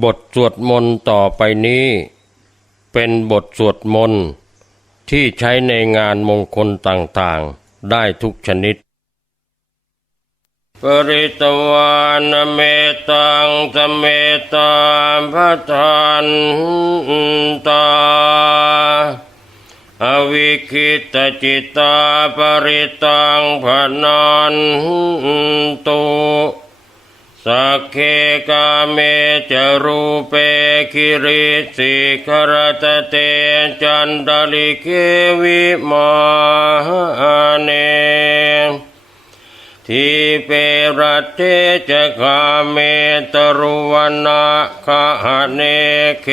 บทสวดมนต์ต่อไปนี้เป็นบทสวดมนต์ที่ใช้ในงานมงคลต่างๆได้ทุกชนิดปริตวานเมตังสเมตาพะทานตาอวิคิตจิตาปริตังพนันตุสักเคกาเมจรูเปคิริสิขรตเตจันดาลิเควิมาเนทิเปรัตเตจะคาเมตรุวนาคาเนเค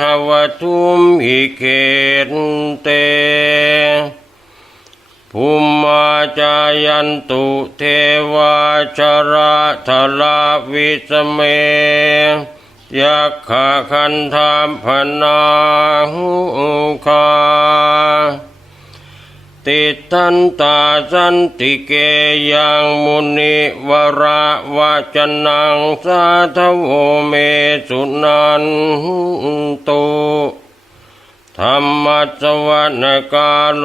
หวทุมหิเกตเตภูมาจายันตุเทวาชราทลาวิสเมยักขะคันธามพนาหุคาติทันตาสันติเกยังมุนิวระวะจนังสาทโวเมสุนันตุธรรมสวรรกาโล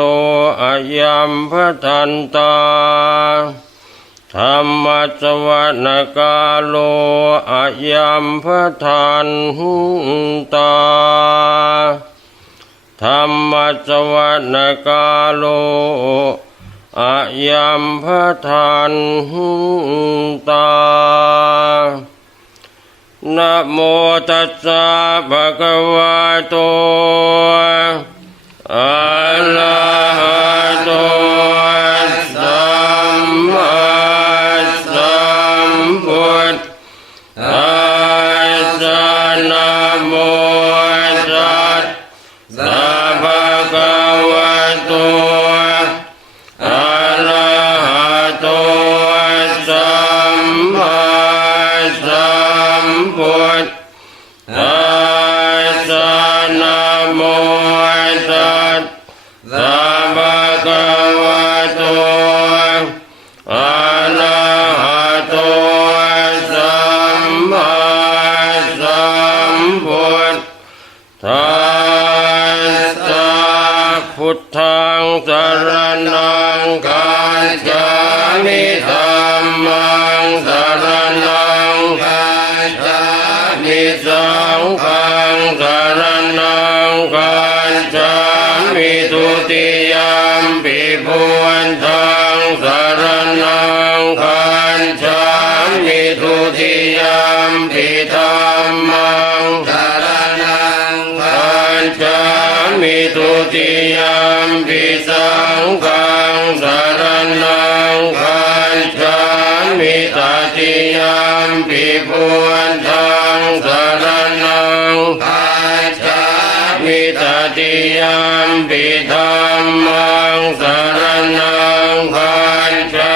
อายัมพทันตาธรรมสวรรกาโลอายัมพทันตาธรรมสวรรกาโลอายัมพทันตานะโมตัสสะภะคะวะโตอะระหะโตสัมมาสัมพุทธัสสะนะโมตัสสะภะคะวะโตอะระหะโตสัมมาสัมพุทธัสสะนะโมตัสสะภะคะวะโตอะระหะโตสัมมาสัมพุทธัสสะพุทธังสรณังคัจฉามิธัมมังสรณังคัจฉามิสังฆังสรณังคัจฉามิทุติยมปิพุทธังสรณังคัจฉามิทุติยมปิธัมมังสรณังคัจฉามิทุติยมปิสังฆังสรณังคัจฉามิตติยมปิพุทธังสรณังคัจฉามิตติยมปิธัมมังสรณังคัจฉา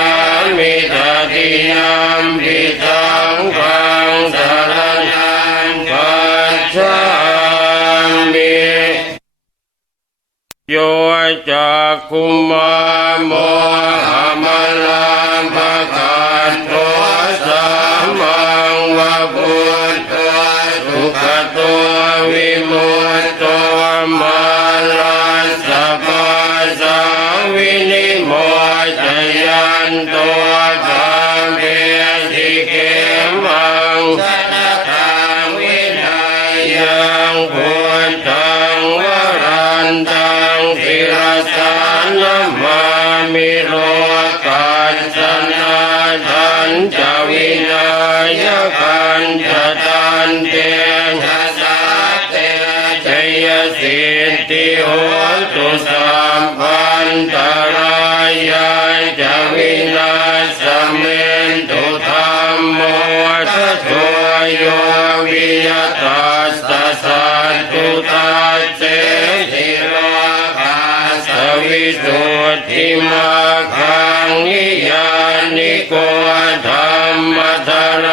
มิตติยมปิสังฆังสรณังคัจฉามิโยจักขุมารโมหมลาภคันโตสัมมังวะพุทโธสุขโตวิมุตโตมาลาสัพพะสังวินิโมจยันโตธรรมเปติเกมังสนะทังวินัยยังพุทธังวรันตังศิรสานะมามิโลกัญจนาทันจวินัยคัญจตันเตนะสัตเตชยสิทธิโหตุสัมพันตรายาจวินาสเมนตุธรรมโมทัสโสโยวิยตัสสะสัตตุตัสเสธิโลกาสวิสุทธิมาคังนิยานิโกธรรมธร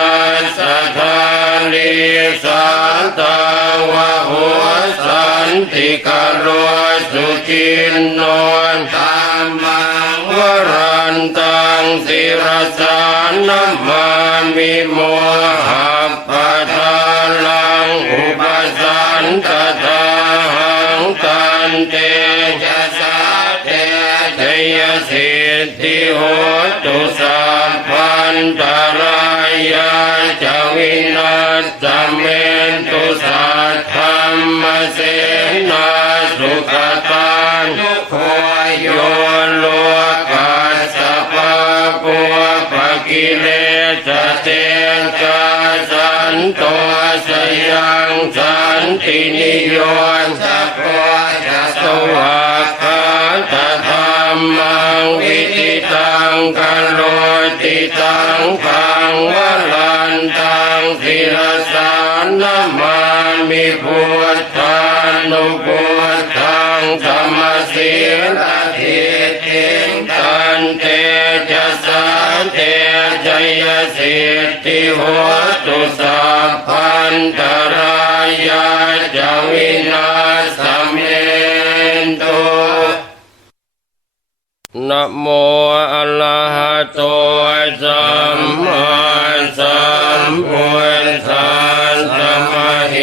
สธานิสันตวะโหสันติกโรสุจินโนธัมมังวรันตังศิรสานะมามิโมหะปะทาลัง ตตาหังตันเตจะสาเทเจยสิทธิโหตุสัพพันตรายาจวินาศเมตุสัทธัมมเสนาสุขตังทุกขโยโลกัสสะปะปัวปะกิเลสเตกาสันโตสยังสันตินิโยสัพพะสวากขาตธรรมังวิทิตังกัลโลติตังขังวลันตังศิรสานามามิพุทธานุพุทธังธัมมสีลทิฏฐิตันเตจะสาเตจยสิทธิโหตุสัพพันตรายาจวินาศเมตุนะโมอะระหะโตสัมมาสัมพุทธัสสะมะเห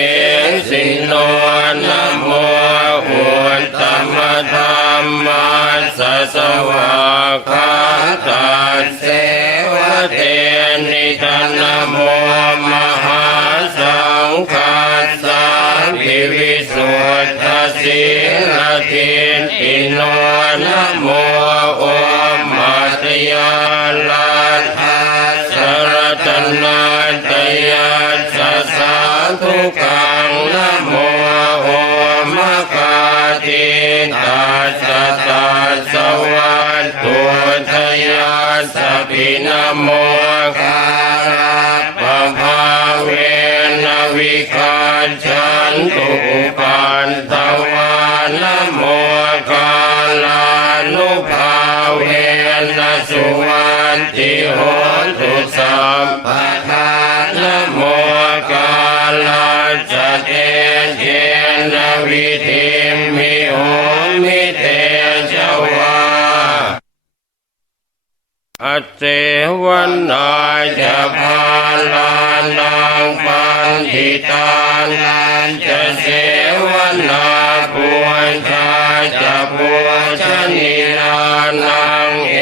สิโนนะโมพุทธมะธัมมัสสะสวากขาตัสเสวะเทนิธนะโมมหาสังฆัสสะภิวิสุทธสีลทิฏฐิโนนะโมโอมัตยาลาทัสสะรัตนาตยัสสะสาธุกังนะโมโอมะคาติตัสสะตัสสะวัตถุทยัสสะปินะโมคาราปะภาเวนะวิคาชันตุปันตวานะโมกาลานุภาเวนะสุวันติโหตุสัพพะทานะโมกาลาจะเตเจนะวิธิมิโหมิเตจวาอัจเจวันนาจะพาลานังปันทิตานันจะเสวนาปุญชาจะปุญชนินานังเอ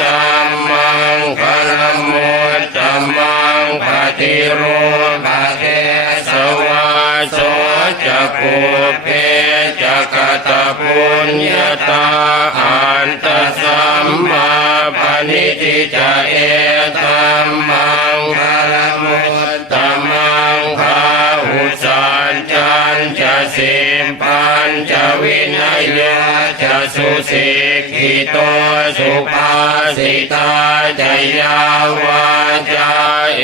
ตัมมังคลมุตตมังปฏิรูปะเทสวาโสจะปุเพจะกตปุญญาตาอันตสัมมาปณิทิจะเอตัมมังคลมุตตมังภาหุสัจจันจะสิมปันจะวินัยจะสุสิกขิโตสุภาสิตาจะยาวาจาเอ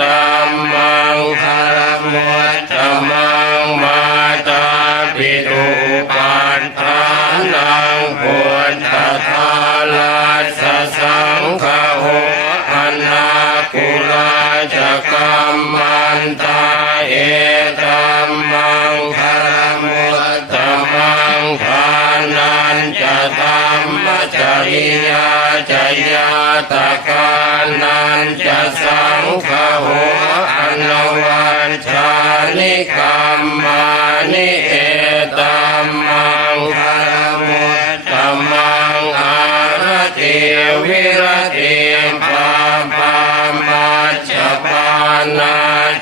ตัมมังคลมุตตมังมาตาปิตุปัฏฐานังพุทธทาลัสสะสังฆโหอนาคุลาจะกัมมันตาเอตัมมังคลมุตตมังทานันจะธัมมจริยาจะยาตกานันจะสังฆโหอนวันชานิกัมมานิเอตัมมังคลมุตตมังอารติวิรติปาปามัจจปานา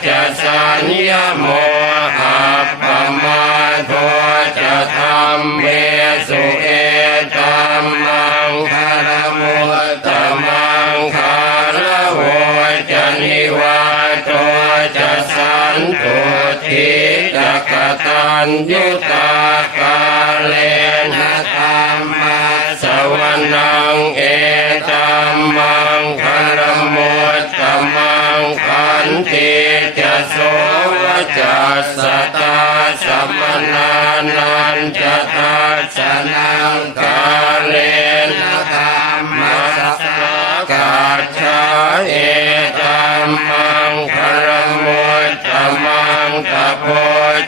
จะสัญญโมอัปปมาโทจะธัมเมสุเอตัมมังคลมุตตมังคลโหจะนิวาโตจะสันตุทิจะกตัญญูตากาเลนะธัมมาสวนังเอตัมมังคลมุตตมังขันติจะโสวจัสสตาสัมมนานันจะทัสสนังกาเลนะธัมมัสสะกัจฉาเอตัมมังคลมุตตมังตะโพ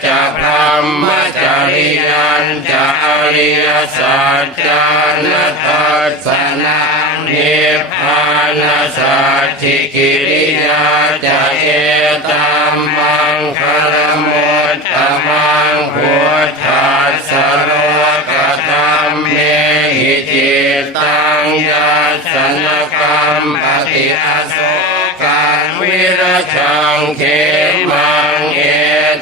จะพรัมมจริยันจะอริยสัจจานัตถัสสะนังนิพพานสัจฉิกิริยาจะเอตัมมังคลมุตตมั ชังเขมังเอ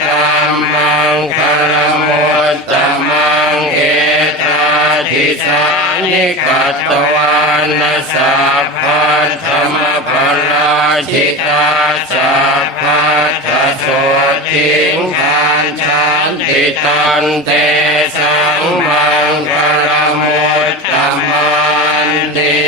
ตัมมังคลมุตตมังเอตาทิสานิกัตตวานัสสะพัทธรรมพลาชิตาสัพพัทธโสทิงคานชันติตันเตสังมังคลมุตตมันติ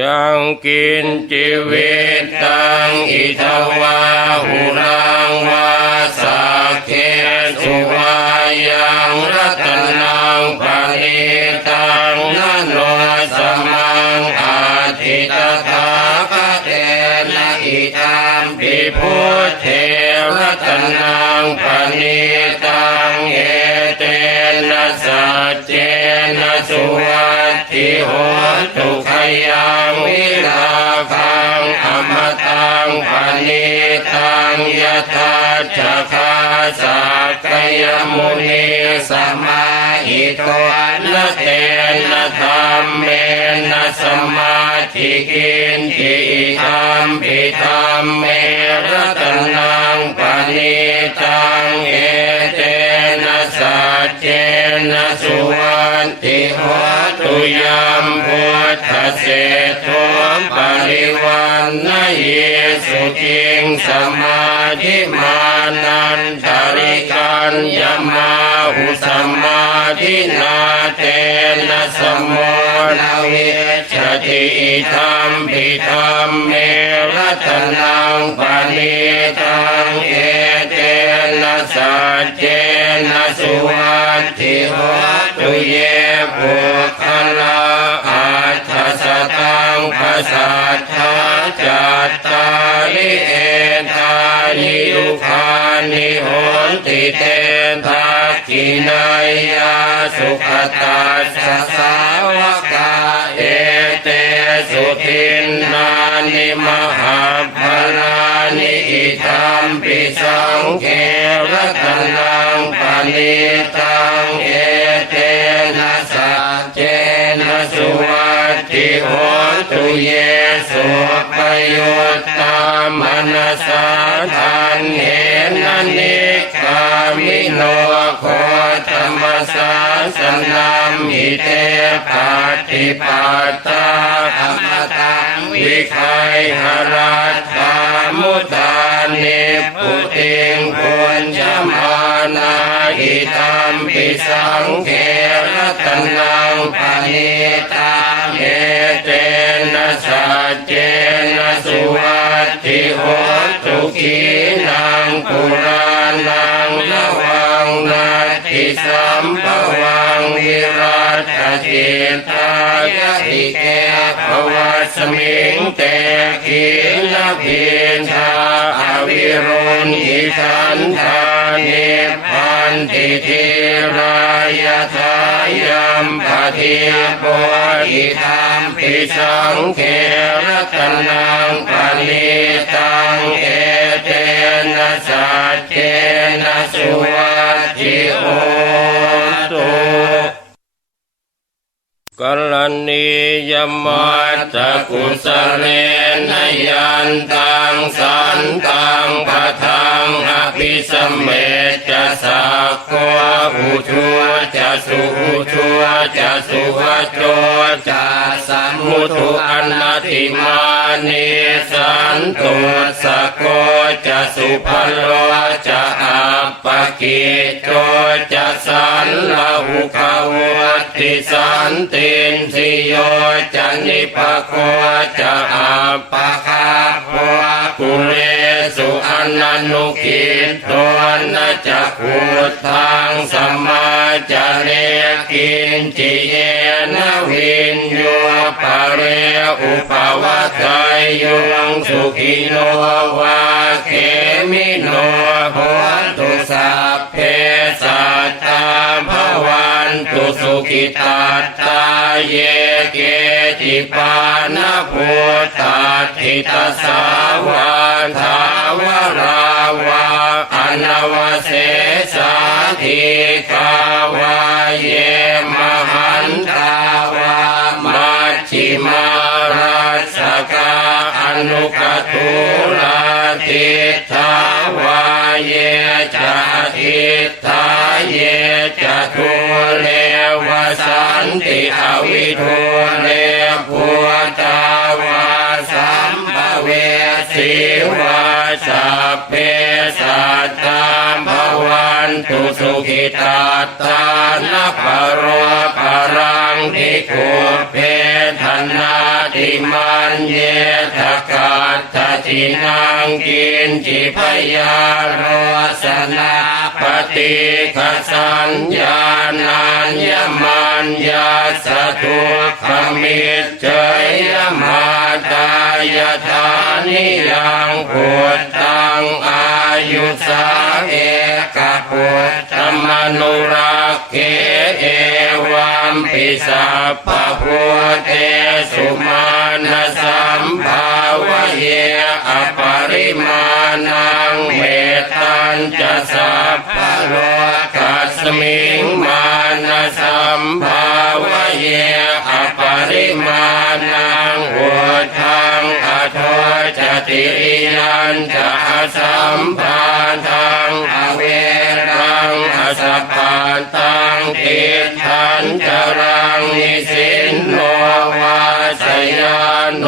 ยังกินจิวิตตังอิทวาหุรังวาสักเขสุวายังรัตนังปณิตังนันโนสมังอาทิตถาคเตนะอิตัมปิพุทเทรัตนังปณิตังเอเตนะสัจเจนะสุวัตถิโหตุขยังวิราคังอมตังปณิตังยถาจักขาสักกยมุนีสมาหิโตนะเตนะธรรมเมนะสมาธิกินติธัมปิธัมเมรัตนังปณิตังเอเตนะสัจเจนะสุวัตถิโหตุยัมพุทธเสโทปริวันนะเยสุจิงสมาธิมานันทริกันยมาหุสมาธินาเตนะสมโมนาเวชติธัมปิธัมเมรัตนังปณิตังเอเตนะสัจเจนะสุวัตถิโหตุเยปุคลาอัฏฐสตังภาสัทธาจัตตาริเอทานิยุคานิโหนติเตทักขินายาสุขตัสสะสาวกาเอเตสุทินนานิมหาภลานิอิธัมปิสังเขรัตนังปณิตังเอเตนะสัจเจนะสุวัตถิโหตุเยสุปยุตตามนัสสะทันเหนะนิกามิโนโคตมัสสะสนัมหิเตปัตติปัตตาธรรมตังวิคัยหรัตถามุตานิปุติงปุญญมานาหิตัมปิสังเขรัตนังปณิตังเอเตนะสัจเจนะสุวัตถิโหตุขีนังปุรานังละวังนาทิสัมภวังวิรัตจิตายะอิเกภวัสมิงเตขีนพินทาอวิรุณหิขันธานิพพันติทิรายทายัมปะทิโพธิธรรมปิสังเขรัตนังปณิตังเอเตนะสัจเจนะสุวัตถิโหตุ กัลนียมัตตกุสเลนยันตังสันตังปะทังอภิสัมเมจะสักขวะอุชัวจะสุอุชัวจะสุวัจโจจะสัมมุทุอนัตถิมานิสันตุสะโกจะสุภโลจะอัปปกิโจจะสันลาหุขวัตติสันตินสิโยจะนิปะโคจะอัปปะคาโภกุเลสุอนันนุกิตโตนะจะขุทังสัมมาจะเรกินจิเยนะวินโยปะเรอุปวัตไตโยสุขิโนวาเขมิโนโหตุสัพเพสัตตาภวันตุสุขิตัตตาเยเกติปานะพุทธาทิตสาวาทาวราวาอนวเสสาธิกาวาเยมหันตาวามัชฌิมาราสกาอ นุกตุลาทิทาวาเยจะทิทาเยจะทุเลวสันติอวิทุเลภูตาวาสัมภเวสีวาสัพเพสัตตาภวันตุสุขิตาตานะปโรปรังทิคุเพธนาติมันเยทกัตถทินังกินจิพยาโรสนาปฏิฆสัญญานัญญมัญญาสทุกขมิจเจยมาตายธานิยังพุทธังอายุสาเอกพุทธมนุรักเขเอวัมปิสัพพะพุทเทสุมาณสัมภาวะเยอปริมาณังเมตตัญจะสัพพะโลกัสมิงมาณสัมภาวะเยอปริมาณังวุธังอโทจติยันจะสัมภาทังอเวรังอสัพพาตังติทันจรังนิสินโนวาสยานโน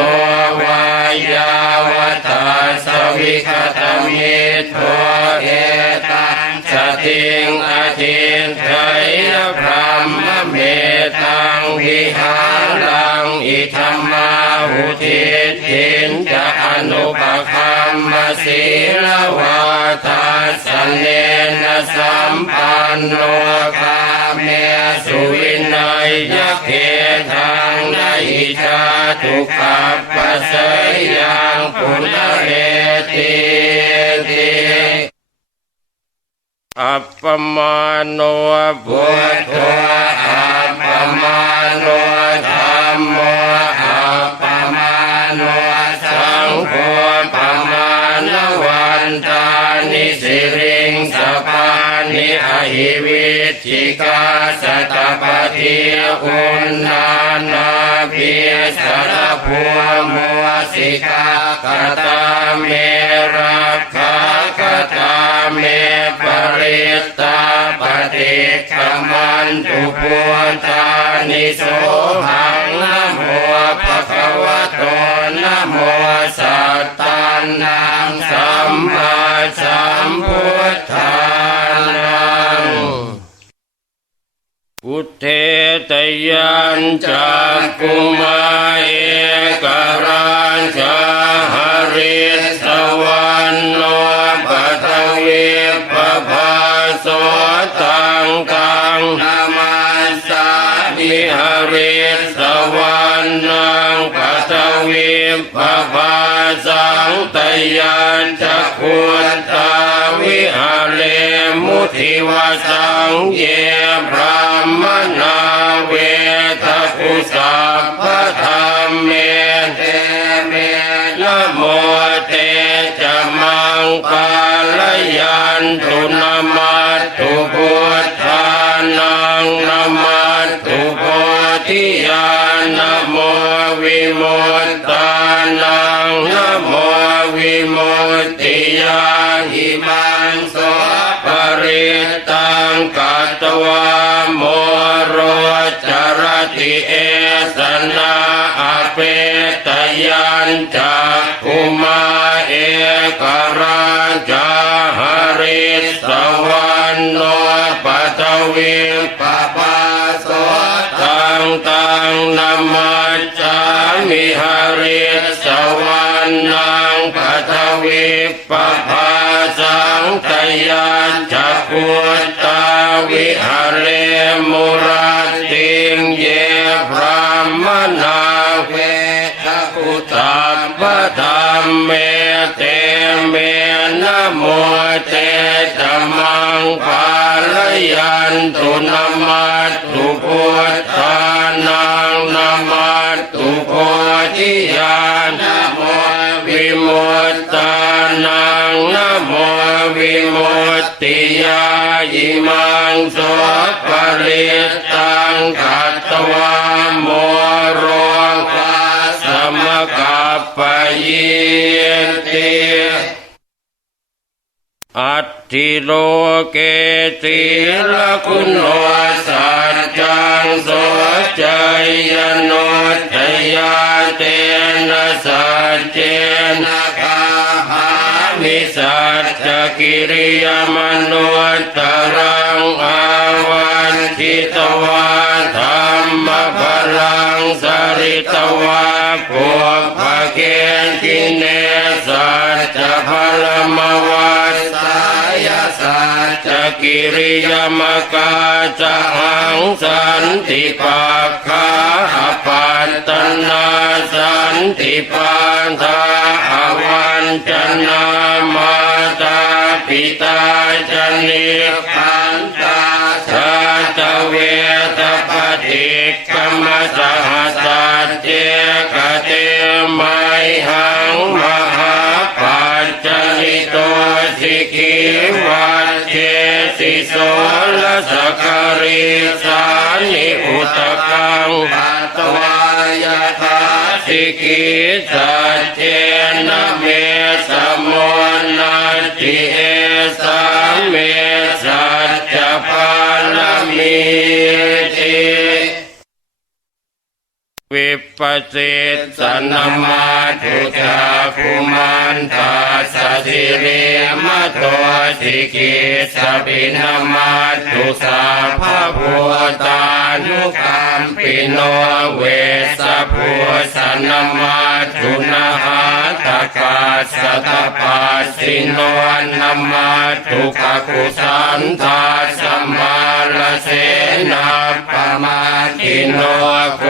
วายาวตาสวิคตมิโทเอตังสติงอทินไทยพรหมเมตังวิหารังอิธัมมาหุทิทินจะอนุปคัมมศีลวาทาสเนนะสัมปันโนคาเมสุวินัยยะเขทังนาอิชาทุกขปัสสยังปุณเรติอัปปมาโนพุทโธอัปปมาโนธัมโมอัปปมาโนสังโฆปมาณวันตานิสิริงสปานิอหิวิชิกาสตปฏิอุณนานาภิสรภูมัวสิกากตาเมรักขากตาเมปริตตาปฏิขมันตุพุทธานิโสหังนะโมภะคะวะโตนะโมสัตตานังสัมมาสัมพุทธานังพุทเทตยัญจักกุมาเอกราชาหริสวรรณโนปัทวิปภาโสตังกังนามาสามิหริสวรรณังปัทวิปภาสังตยัญจักขุนตาวิหาเรมุทิวสังเยพระมนาเวทกุสัพพะธรรมเมเตเมนะโมเตจะมังปาลยันตุนามัตตุพุทธานังนามัตตุโพธิญาณนะโมวิมุตตานังนะโมวิมุตติญาหิมังโสปริตังกัตวาโมโรจรติเอสนาอเปตยัญจักขุมาเอกราชาหริสวรรณโนปัทวิปภาโสตังนามัจจามิหริสวรรณังปัทวิปภาสังตยัญจักขุตาวิหาเรมุราติงเยพระมนาเวทกุสัพพะธรรมเมเตเมนะโมเตจะมังปาลยันตุนามัตตุพุทธานังนามัตตุโพธิญาณนะโมวิมุตตานังนะโมวิมุตติญาหิมังโสปริตังกัตตวาโมโรวาสมกัป ปยิติอัตถิโลเกติละคุณโนสัจจังโสจยโนทยาเตนะสัจเจนะกาหามิสัจจกิริยมโนตรังอาวันทิตวาธรรมพลังสริตวาปุพพเกกิเนสัจจพลมวัสสายสัจจกิริยมกาจะหังสันติปัฏฐาปัตตนาสันติปัฏฐาอวันจนามาตาปิตาจนิพันตาสัจเวทปฏิกรรมสหัสเจกเตมัยหังมหาปัจจลิโตสิกิวัจเจสิโสลสกริสานิอุตกังปัตตวายทาสิกิสัจเจนะเมสโมนัสติเอสาเมสัจจพาลมิติวิปัสสิสนามาทุจาภูมันตาสสิเรมะโตสิกิสปินามาทุสาภะพุตานุคัมปิโนเวสะพุสนามาทุนาหาตกาสตปัสสิโนนามาทุกขุสันทาสัมมาลเสนาปมาทิโนโก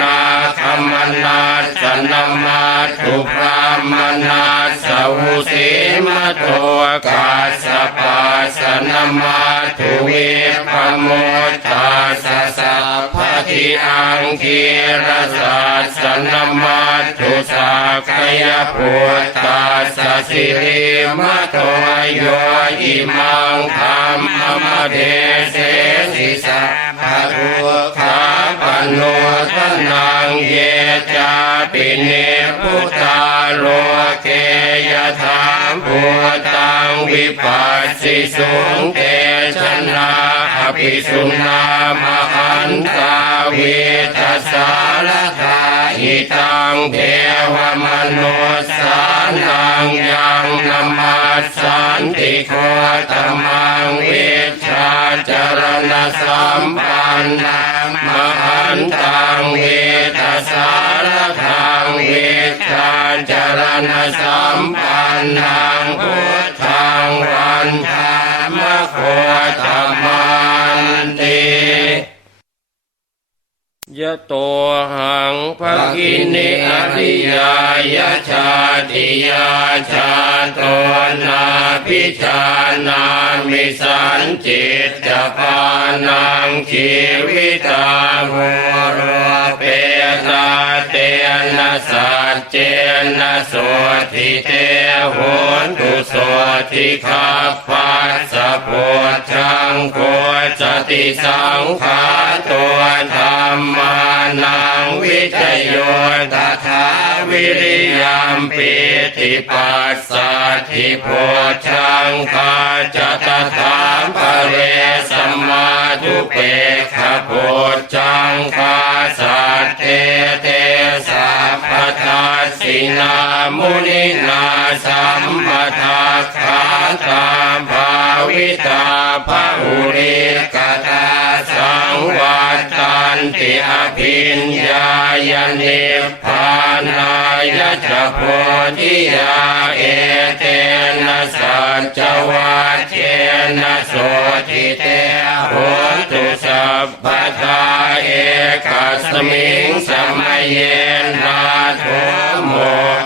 นาธรรมนาสนามาทุพรามนาสวุสีมะโตกาสปาสนามาทุเวปโมทาสสะพะทิอังคีรสัสนามาทุสากยพุทธาสสิริมะโตโยอิมังธัมมะเดเสสิสะภะทุขาปโนทนังเยจาปิเนพุทธาโลเกยธรรมพุทธังวิปัสสิสุงเตชนะอภิสุนามหันตาเวทัสสารทาหิตังเทวมนุสสานังยังนัมมัสสันติโคตมังวิชาจรณสัมปันนังมหันตังเวทัสสารทังวิชาจรณสัมปันนังพุทธังวันธรรมโคตมันติยะโตหังภคินิอริยายะชาติยาชาโตนาภิชานามิสันจิตจปานังชีวิตามุโรเปตาเตนะสัจเจนะโสทิเตโหนตุโสทิขัพพัสสะโพชังโคจติสังขาตัวธรรมานังวิจโยตถาวิริยัมปิติปัสสัทธิโพชังคาจะตถาปเรสัมมาทุเปกขโพชังคาสัตเทเตสัพพทัสสินามุนินาสัมปทาขาตาภาวิตาภาหุริกตาสังวัตตันติอภิญญายเนพานายะจะโพธิยาเอเตนะสัจจวัชเชนะโสทิเตโหตุสัพพทาเอกัสมิงสมัยเยนาโทโม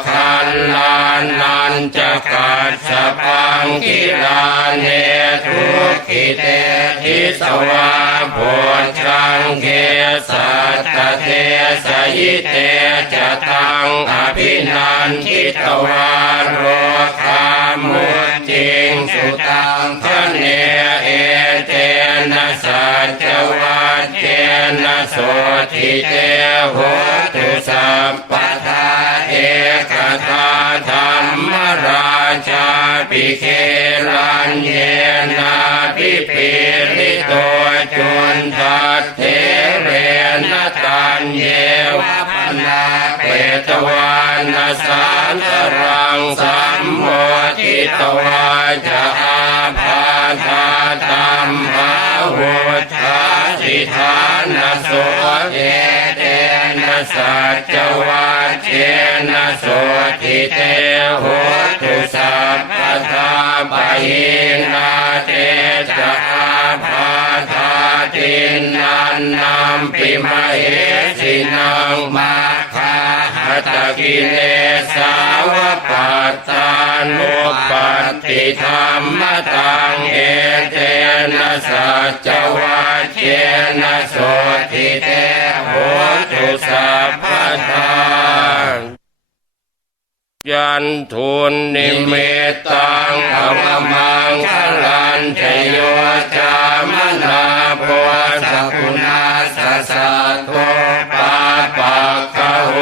คันลานันจะกัสสะปังกิลาเนทุกิเตทิสวาโพชังเกสัตตเทสยิเตจะตังอภินันทิตวาโรคามุจิงสุตังทะเนเอเตนะสัจจวัชเชนะโสทิเตโหตุสัพพทาเอ คตาธรรมราชาภิเคลันเยนาภิปิริโตจุนทัตเถเรนตันเยวะพนาเปตวานาสานตรังสัมโมทิตวาจะอาภาธาตัมหาวุฒาสิทานาโสเอเตนะสัจจวัตเชนะโสทิเตโหตุสัพพทาปะหินาเตจะอาภาธาตินันนัมปิมเหสินังมาคาหัตกิเลสาวปัตตานุปัตติธรรมตังเอเตนะสัจจวัตเชนะโสทิเตโหตุสัพพทายันทุนนิเมตังอวมังคลันเทโยจามนาโพสกุณาสัสสะโตปาปะกะโห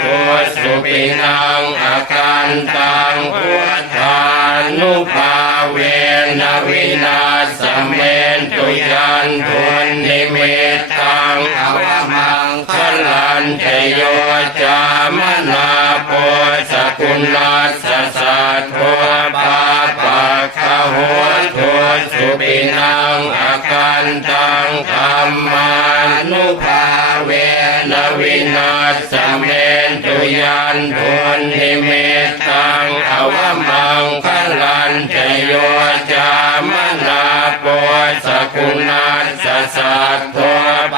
ตุสุปินังอาการตังพุทธานุภาเวนวินาสเมนตุยันทุนนิเมตังอวมังคลันเทโยจามนาโพสกุณาสัสสะโตปาปะกะโหตุสุปินังอาการตังธัมมานุภาเวนวินาสเมนตุยันทุนนิเมตังอวมังคลันเทโยจามนาโพสกุณาสัสสะโต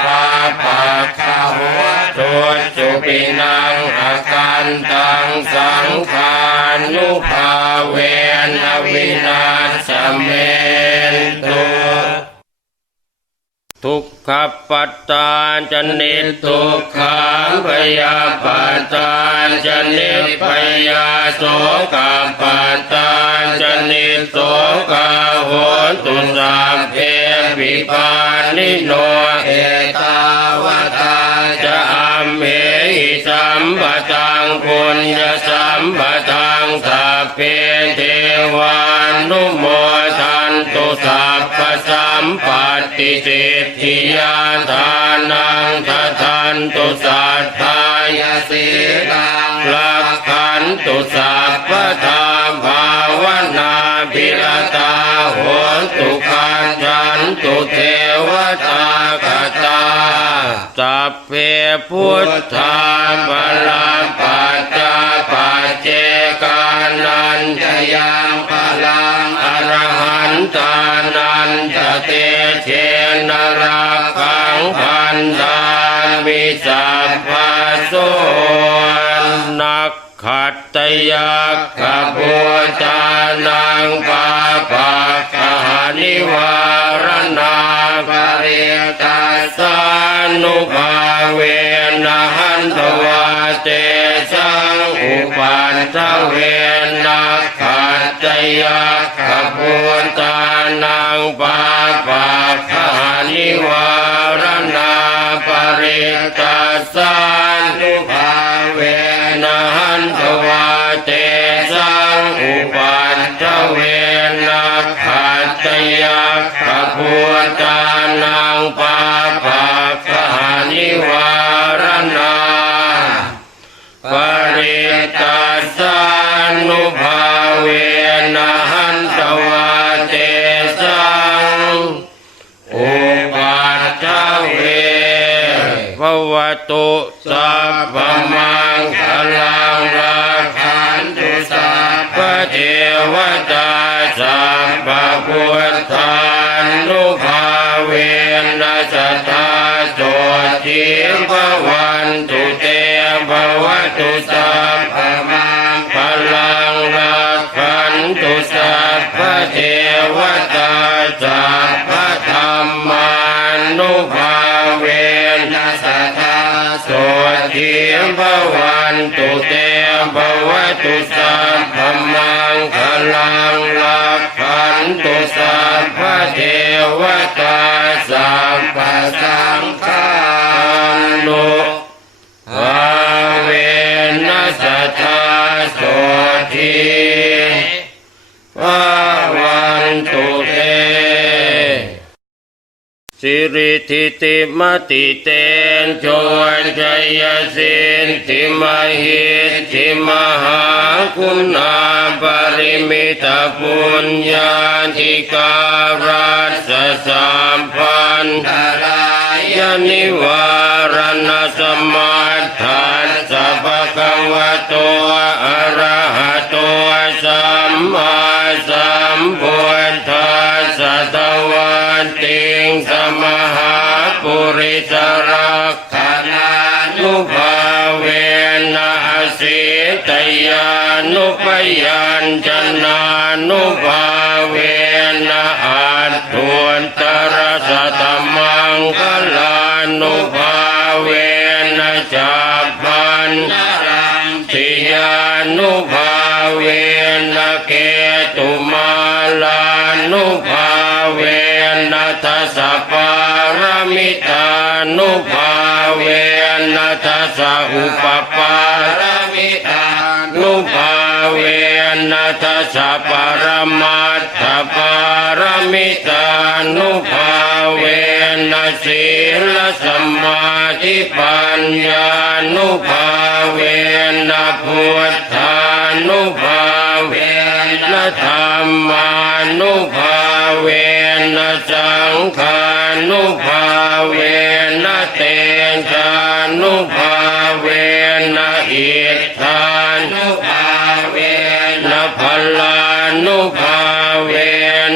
ปาปะกะโหตุสุปินังอาการตังสังขานุภาเวนวินาสเมนตุทุกขปัตตาจนิทุกขังพยาปัตตาจนิพยาโสกปัตตาจนิโสกโหตุสัพเพวิปานิโนเอตาวตาจะอัมเหหิสัมปตังปุญญสัมปตังสัพเพเทวานุโมทันตุสัพพสัมปัตติสิทธิยาทานังทันตุสัทธายสีลังลักขันตุสัพพธรรมภาวนาภิรตาโหตุขันจันตุเทวตากตาสัพเพพุทธาภลาปัจจาปัจเจกานันจะยังพลังอรหันตานันจะเตเชนรักขังพันธามิสัพพโสนักขัตตยักขบูชานังปาปะกหานิวารณาภริตัสสานุภาเวนะหันตวาเตสังอุปันทเวนะขัตตยักขบูชานังปาปะกหานิวารณาภริตัสสานุภาเวนะหันตวาเตสังอุปันทเวนะขัตตยักขบูชานังปาปะกหานิวารณาภริตัสสานุภาเวนะหันตวาเตสังอุปันทเวภวตุสัพพมังคลังราคันตุสัพพเทวตาสัพพพุทธานุภาเวนะสัทธาโสทิภวันตุเตภวตุสัพพมังคลังราคันตุสัพพเทวตาสัพพธรรมานุภาเวนะสัทธาโสทิภวันตุเตภวตุสัพพมังคลังราคันตุสัพพเทวตาสัพพสังฆานุภาเวนะสัทธา ภวันตุเตสิริทิติมติเตนชวนชัยสินทิมหิตทิมหาคุณาปริมิตาปุญญาธิการัสสามพันธลายนิวารณสมัฏฐานสัพพะวะโตอะระหะโตสัมมาสัมพุทธัสสะตวันติงสมหาปุริสรักขานานุภาเวนะสิตยานุปยัญชนะนุภาเวนะอัตถุนตรสตมังคลานุภาเวนะจัปพันนรังทิยานุภาเวนะเกตุมาลานุภาเวนะทัสสะปารมิตานุภาเวนะทัสสะอุปปารมิตานุภาเวนะทัสสะปรมัตถปารมิตานุภาเวนะศีลสัมมาทิปัญญานุภาเวนะพุทธานุภาเวนะธรรมานุภาเวนะสังฆานุภาเวนะเตชะนุภาเวนะอิทธานุภาเวนะพลานุภาเว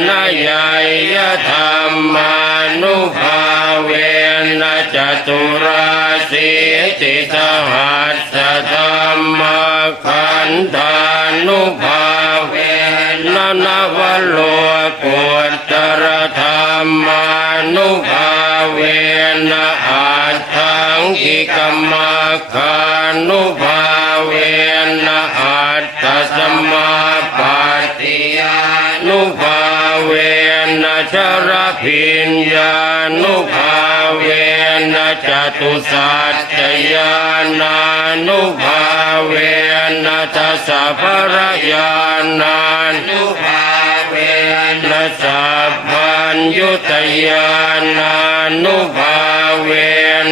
นะยายธรรมานุภาเวนะจตุราสีติสหัสสะธรรมขันธานุภาเวนะนวโลกุตตรธรรมานุภาเวนะอัตถังคิกมัคคานุภาเวนะอัตตสัมมาปัฏฐิยานุภาเวนะชรพิญญานุภาเวนะจตุสัจจญาณานุภาเวนะทัสสะภรญาณานุภาเวนะสัพพัญญุตญาณานุภาเว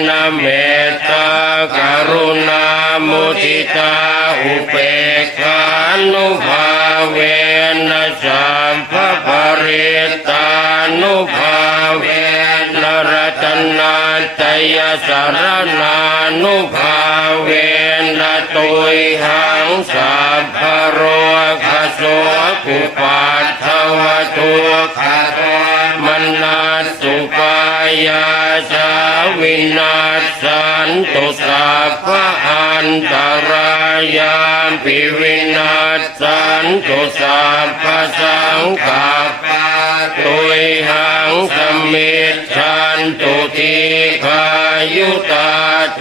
นะเมตตากรุณามุทิตาอุเบกขานุภาเวนะสัมภปริตานุภาเวนรัตนาตยสารนานุภาเวนตุยหังสัพพโรคโสกุปัฏฐวตุขะโตมนัสสุปายาสาวินาศสันตุสัพพะอันตรายามปิวินาศสันตุสัพพะสังฆาปาตุยหังสมิจฉันตุทิขายุตา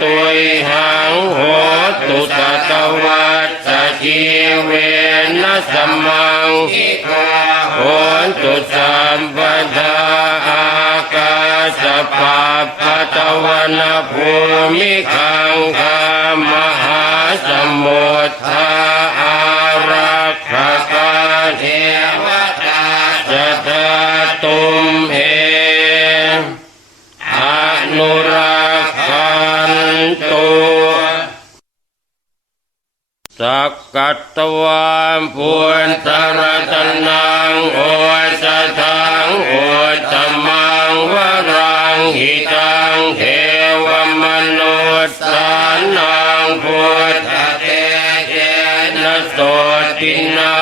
ตุยหังโหตุตตวัสสะชีเวนะสมังคิโกโหตุสัมปทาอากาสปะปะตะวันภูมิขังคามหาสมุทธาอารักขะเทวตาสัทธาตุมเหอนุรักขันตุสักกัตตวามพุทธรัตนังโอสถังโอตมังวรังหิตังเทวมนุสสานังพุทธเตเจนะโสตินา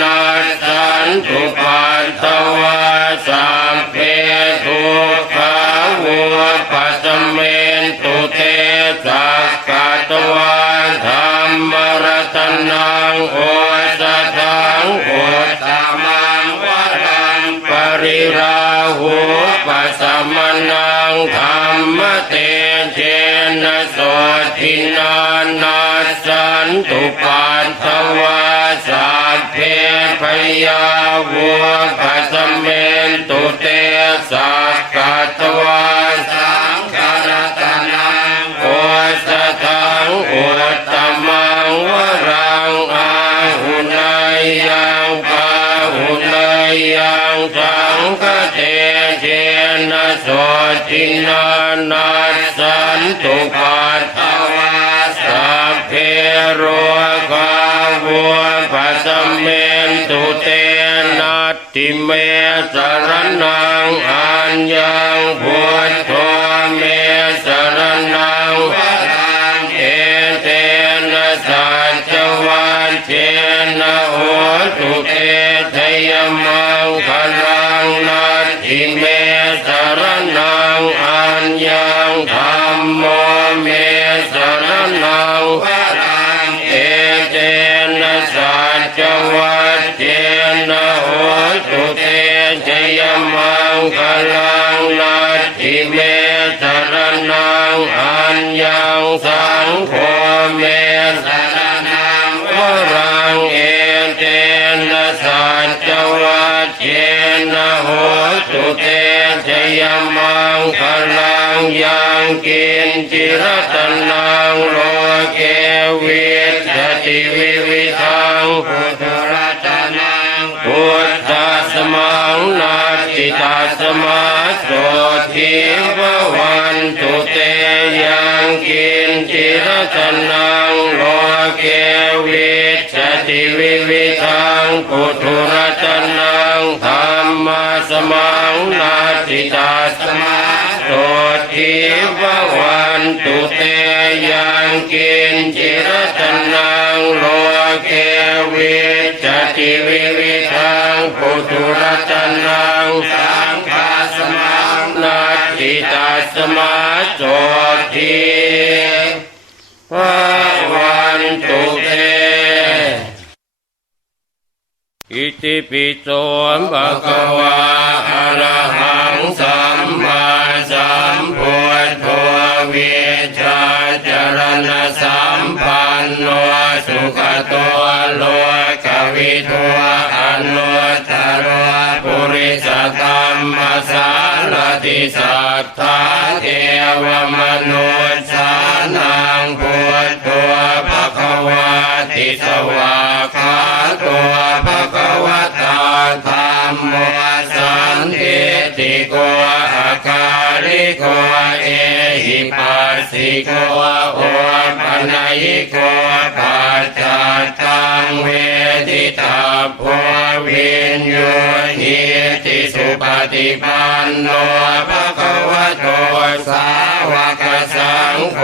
นัสสันตุปัตตวาสัมเพทุขาวุปัสสเมนตุเตสักกัตตวาธรรมรัตนังโอสถังโอตมังวรังปริราหุปัสสมนังธรรมเตเจนะโสทินานัสสันตุปัตถวาสัพเพพยาวุปัสสเมนตุเตสักกัตตวาสังฆรัตนังโอสถังโอตมังวรังอาหุนายยังปาหุ ยังสังฆเทเชนะโสตินานัสสันตุปัตตวาสัพเพโรกาวัวปัสเมนตุเตนัตติเมสรนังอัญญังพุทโธเมสรนังวรังเอเตนะสัจวัตเจนะโหตุเตทยมังคลังนัตถิเมสรนังอัญญังธัมโมเมสรนังวรังเอเตนะสัจวัตเจนะโหตุเตทยมังคลังนัตถิเมสรนังอัญญังสังโฆเมสรนังวรังเอเตนะสัจวัตเจนะโหตุเตชยมังคลังยังกินจิรตนังโลเกวิชติวิวิทังพุทธรัตนังพุทธัสมังนาจิตัสมาโสทิภวันตุเตยังกินจิรตนังโลเกวิชติวิวิทังพุทธรัตนังธรรมสมังนาจิตัสมาโสทิภวันตุเตยังกินจิรตนังโลเกวิชติวิวิทังพุทธรัตนังสังฆสมังนาจิตัสมาโสทิภวันตุเตอิติปิโสภะคะวะอะระหังสัมมาสัมพุทโธวิชาจรณะสัมปันโนสุขโตโลกวิทูอนุตตรปุริสธัมมัสสารติสัทธาเทวมนุษย์สานังพุทโธภะคะวะติสวากขาโตภะคะวะตาธัมโมสันติติโกอาคาริโกเอหิปัสสิโกโอปัญญิโกปัจจัตตังเวทิตาโพวิญโยหิติสุปฏิปันโนภะคะวะโตสาวกสังโฆ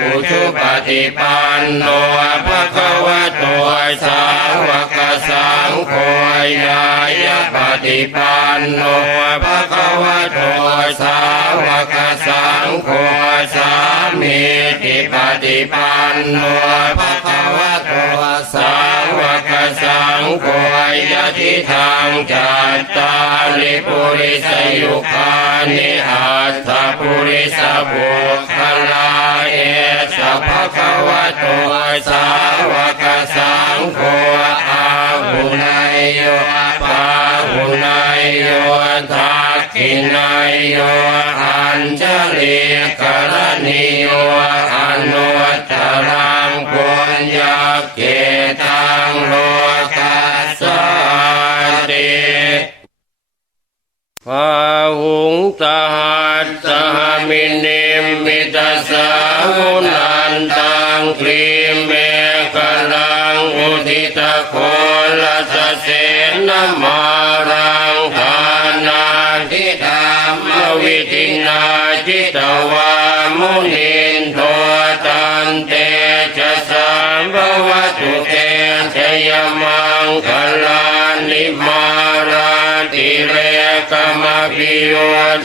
อุชุปฏิปันโนภะคะวะโตสาวกสังโฆญาญาปฏิปันโนภะคะวะโตสาวกสังโฆสามีติปฏิปันโนภะคะวะโตสาวกสังโฆยะทิทางจัตตาริปุริสยุคานิอัตถปุริสบุคคลาเอสะภะคะวะโตสาวกสังโฆอาหุนายโยปาหุนายโยทักขินายโยอัญชลีกรณีโยอนุตตรังปุญญเกตังโลกัสสติพาหุงตหัสสหมินิมิตาสาวุนันตังคลีเมฆลังอุทิตโคลัสเสนมารังทานาทิธรรมวิทินาจิตวามุนินโทตันเตชะสัมภวตุเตชยมังคลานิมาราติเรกมพิโย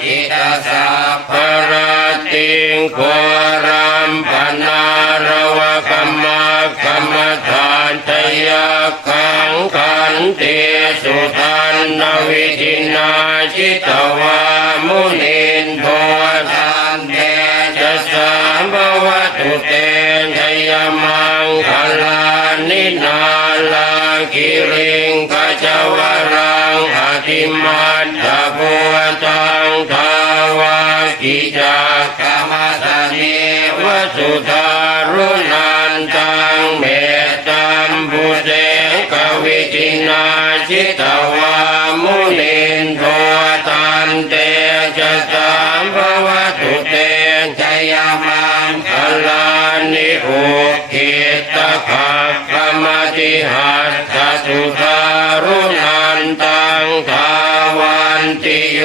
ติตาสัพพราติงโครัมปนารวะกรรมกรรมฐานตยขังขันติสุทันนวิทินาจิตวามุนินโทตันเตชะสัมภวตุเตชยมังคลานินาลากิริงขจวรังอธิมัตถพุตังทาวากิจากรรมตานิวสุธารุนันตังเมตตัมพุเตกวิทินาจิตวามุ คักขมติหัตถสุทารุนันตังทาวันติโย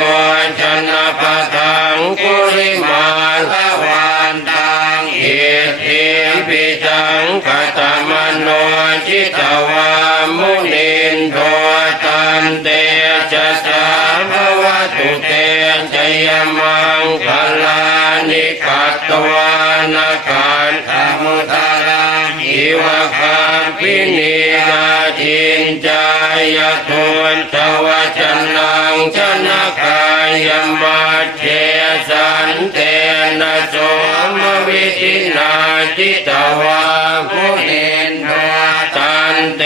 ชนะปะทังกุริมาลวันตังอิทิปิตังกตมโนจิตวามุนินโทตันเตจะสาภวตุเตจยมังคลานิกัตตวานาการธมุตารังอิวะคาปินินาทินจายตุนทวจนังชนะกายมัจเจสันเตนะโสมวิทินาจิตวามุนินโทตันเต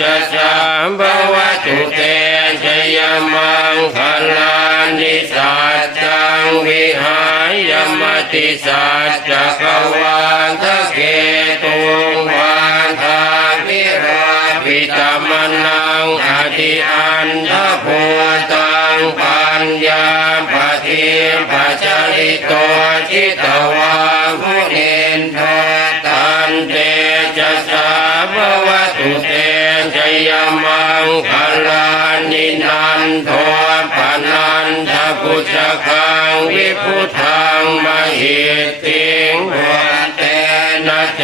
จะสาภวตุเตชยมังคลานิสัจจังวิหายมติสัจจกวาทะเกตุงวาทาภิราภิตมนังอธิอันทภูตังปัญญาปฏิปัจจริโตจิตวามุนินโทตันเตจะสาภวตุเตชยมังคลานินันโทปนันทพุชคังวิพุทังมหิติงวันเตนะเถ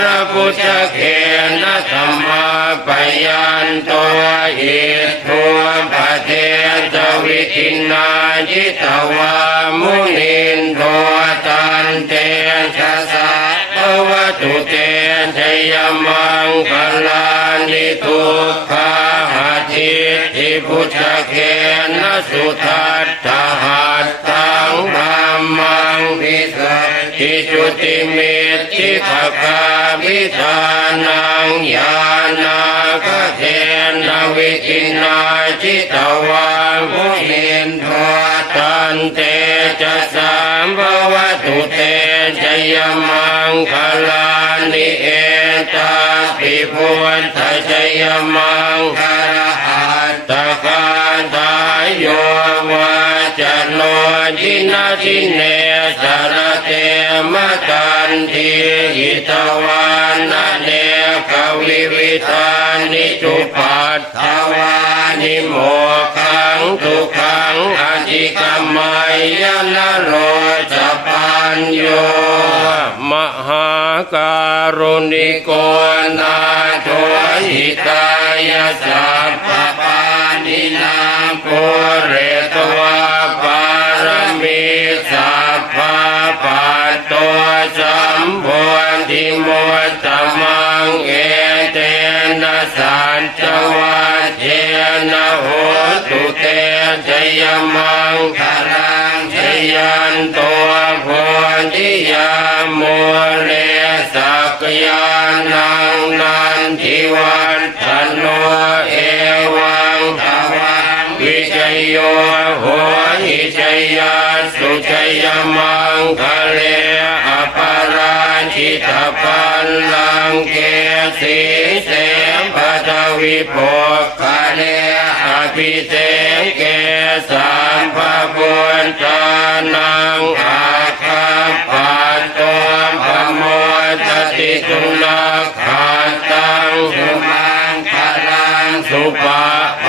ระพุชเขนะธรรมาปยันตัวอิทัวปะเทจวิทินาจิตวามุนินโทตันเตชะสะภวตุเตชยมังคลานิทุกขาหัตถิทิพุชเขนะสุทัตถะหัตถังธัมมังวิสัทธิจุติเมตติภคาวิธานังญาณกเทนะวิทินาจิตวามุนินโทตันเตจะสามภวตุเตชยมังคลานิเอตาภิพุทธชยมังคลหัตถคาทายโยวาจโนจินาทิเนสารเตมตันทีหิตวานะเนกวิวิธานิจุปัฏฐวานิโมขังทุกขังอธิกัมมัยยนะโลจปัญโยมหาการุณิโกนาโทหิตายาสัพพปานินามปุเรตวาปารมีสัพพปัตโตสัมโพธิโมตตมังเอเตนะสัจจวัจเจนะโหตุเตชยมังคลังชยันตัวโพธิยาโมเลสักยานังนันทิวัฒโนเอวังทวังวิจโยโหหิจยาสุจยมังคะเลอปาราชิตปัลลังเกสีเสมปัทวิโภคะเลอภิเษกเกสัมภบุญตานังอาคาปัตโตภโมทติตุนาคาตังสุมังคลังสุปะป